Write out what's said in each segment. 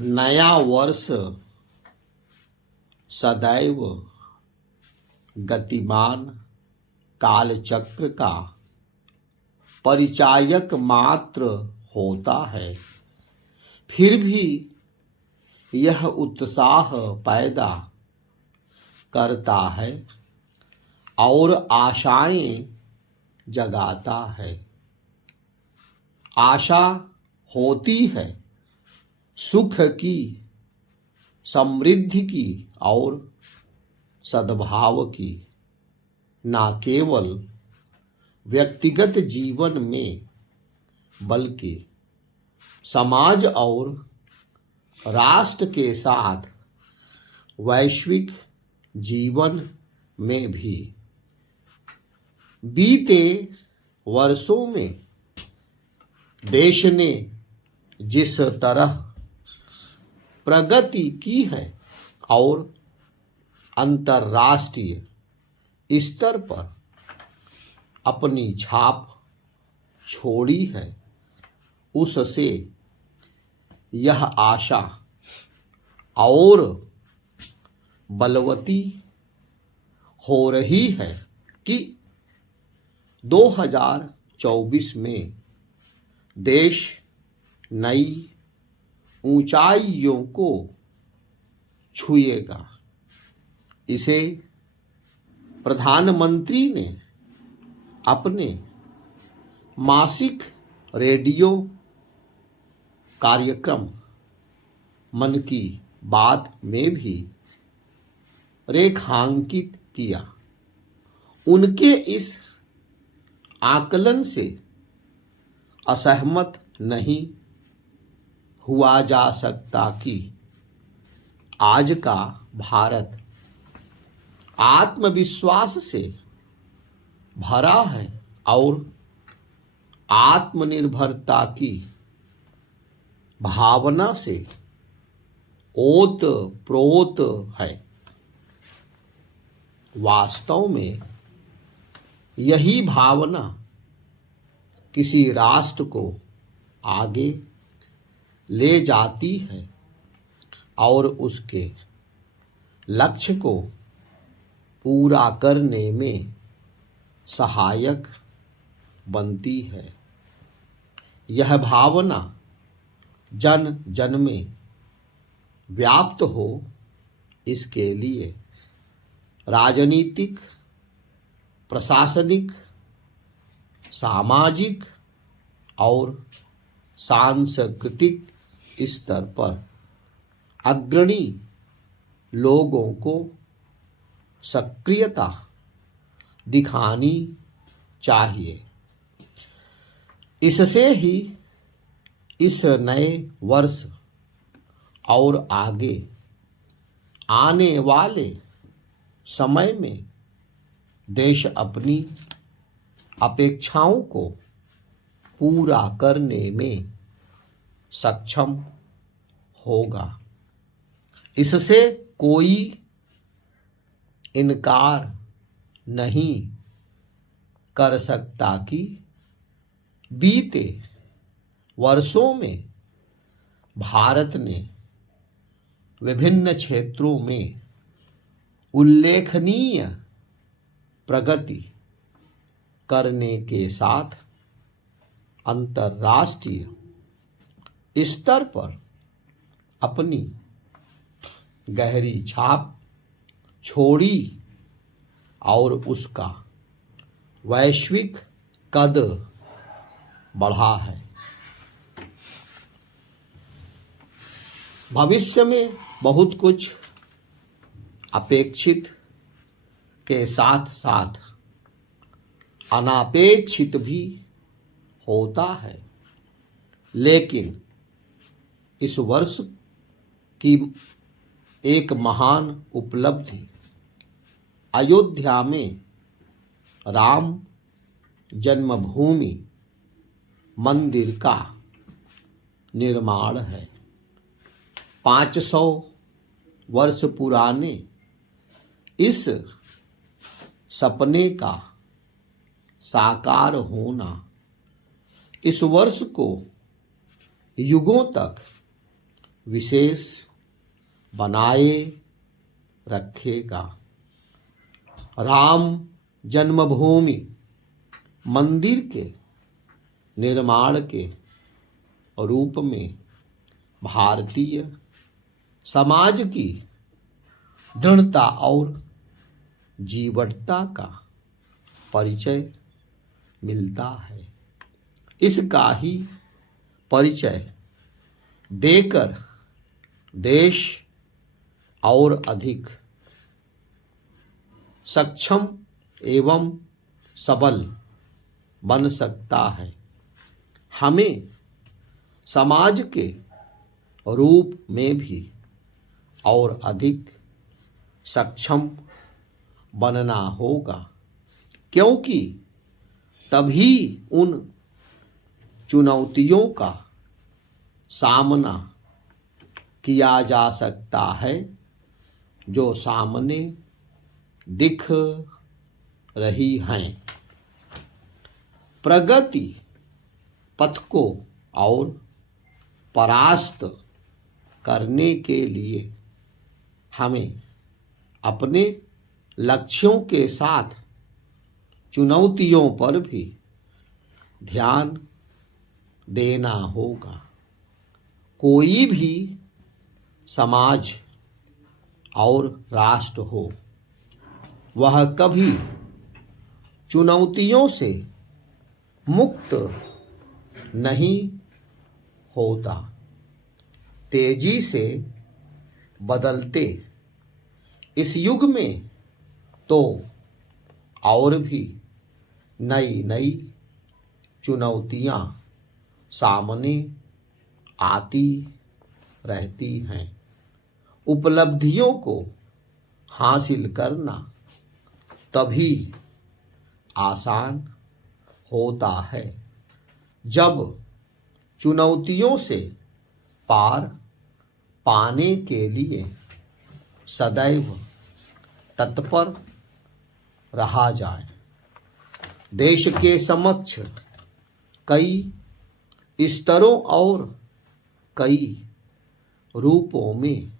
नया वर्ष सदैव गतिमान कालचक्र का परिचायक मात्र होता है, फिर भी यह उत्साह पैदा करता है और आशाएं जगाता है। आशा होती है सुख की, समृद्धि की और सद्भाव की, ना केवल व्यक्तिगत जीवन में बल्कि समाज और राष्ट्र के साथ वैश्विक जीवन में भी। बीते वर्षों में देश ने जिस तरह प्रगति की है और अंतर्राष्ट्रीय स्तर पर अपनी छाप छोड़ी है, उससे यह आशा और बलवती हो रही है कि 2024 में देश नई ऊंचाइयों को छुएगा। इसे प्रधानमंत्री ने अपने मासिक रेडियो कार्यक्रम मन की बात में भी रेखांकित किया। उनके इस आकलन से असहमत नहीं हुआ जा सकता कि आज का भारत आत्मविश्वास से भरा है और आत्मनिर्भरता की भावना से ओतप्रोत है। वास्तव में यही भावना किसी राष्ट्र को आगे ले जाती है और उसके लक्ष्य को पूरा करने में सहायक बनती है। यह भावना जन जन में व्याप्त हो, इसके लिए राजनीतिक, प्रशासनिक, सामाजिक और सांस्कृतिक स्तर पर अग्रणी लोगों को सक्रियता दिखानी चाहिए। इससे ही इस नए वर्ष और आगे आने वाले समय में देश अपनी अपेक्षाओं को पूरा करने में सक्षम होगा। इससे कोई इनकार नहीं कर सकता कि बीते वर्षों में भारत ने विभिन्न क्षेत्रों में उल्लेखनीय प्रगति करने के साथ अंतर्राष्ट्रीय स्तर पर अपनी गहरी छाप छोड़ी और उसका वैश्विक कद बढ़ा है। भविष्य में बहुत कुछ अपेक्षित के साथ साथ अनापेक्षित भी होता है, लेकिन इस वर्ष की एक महान उपलब्धि अयोध्या में राम जन्मभूमि मंदिर का निर्माण है। 500 वर्ष पुराने इस सपने का साकार होना इस वर्ष को युगों तक विशेष बनाए रखेगा। राम जन्मभूमि मंदिर के निर्माण के रूप में भारतीय समाज की दृढ़ता और जीवटता का परिचय मिलता है। इसका ही परिचय देकर देश और अधिक सक्षम एवं सबल बन सकता है। हमें समाज के रूप में भी और अधिक सक्षम बनना होगा, क्योंकि तभी उन चुनौतियों का सामना किया जा सकता है जो सामने दिख रही हैं। प्रगति पथ को और परास्त करने के लिए हमें अपने लक्ष्यों के साथ चुनौतियों पर भी ध्यान देना होगा। कोई भी समाज और राष्ट्र हो, वह कभी चुनौतियों से मुक्त नहीं होता। तेजी से बदलते इस युग में तो और भी नई नई चुनौतियां सामने आती रहती हैं। उपलब्धियों को हासिल करना तभी आसान होता है जब चुनौतियों से पार पाने के लिए सदैव तत्पर रहा जाए। देश के समक्ष कई स्तरों और कई रूपों में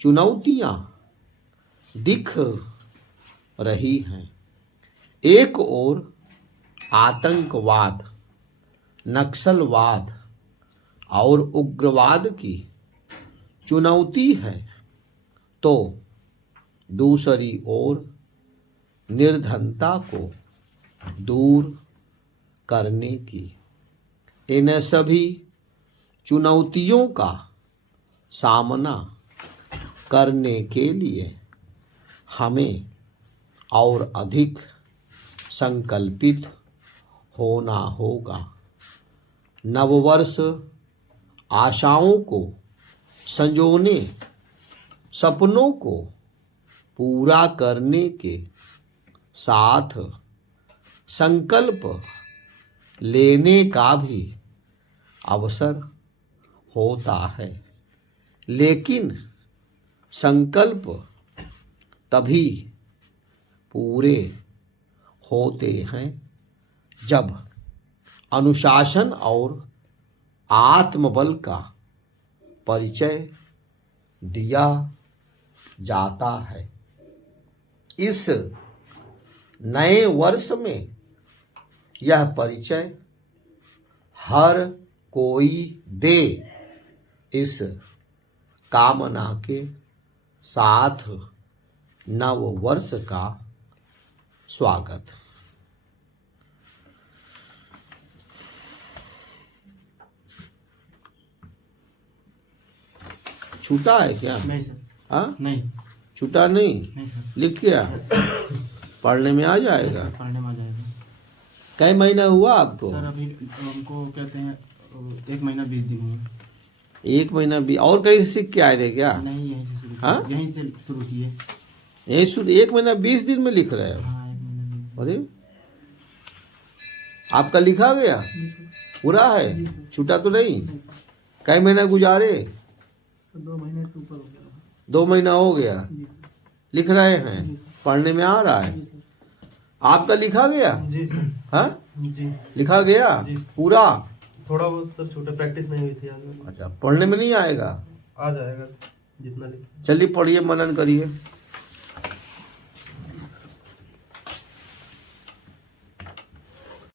चुनौतियां दिख रही हैं। एक ओर आतंकवाद, नक्सलवाद और उग्रवाद की चुनौती है, तो दूसरी ओर निर्धनता को दूर करने की। इन सभी चुनौतियों का सामना करने के लिए हमें और अधिक संकल्पित होना होगा। नववर्ष आशाओं को संजोने, सपनों को पूरा करने के साथ संकल्प लेने का भी अवसर होता है। लेकिन संकल्प तभी पूरे होते हैं जब अनुशासन और आत्मबल का परिचय दिया जाता है। इस नए वर्ष में यह परिचय हर कोई दे, इस कामना के साथ नव वर्ष का स्वागत। छूटा है क्या? नहीं सर। हाँ, नहीं छूटा नहीं। नहीं सर। लिख क्या? पढ़ने में आ जाएगा। सर, पढ़ने में आ जाएगा। कई महीना हुआ आपको? सर अभी हमको कहते हैं 1 महीना 20 दिन हुए। 1 महीना भी? और कहीं से सीख के आए थे क्या? नहीं, यहीं से शुरू हाँ? किए। यहीं से शुरू किए। यही शुरू 1 महीना 20 दिन में लिख रहे हो? हाँ, 1 महीना 20 अरे, आपका लिखा गया दिन। जी सर। पूरा जी है? सर। छूटा तो नहीं? जी सर। कई महीना गुजारे? सर 2 महीने से ऊपर हो गया। 2 महीना हो गया। जी सर। लिख रहे हैं? जी सर। पढ़ने में आ रहा है? जी सर। आपका लिखा गया? जी सर। हाँ, जी। लिखा गया जी। पूरा? थोड़ा बहुत सर, छोटा प्रैक्टिस नहीं हुई थी आज वाली। अच्छा, पढ़ने में नहीं आएगा? आ जाएगा सर, जितना लिख। चलिए पढ़िए, मनन करिए।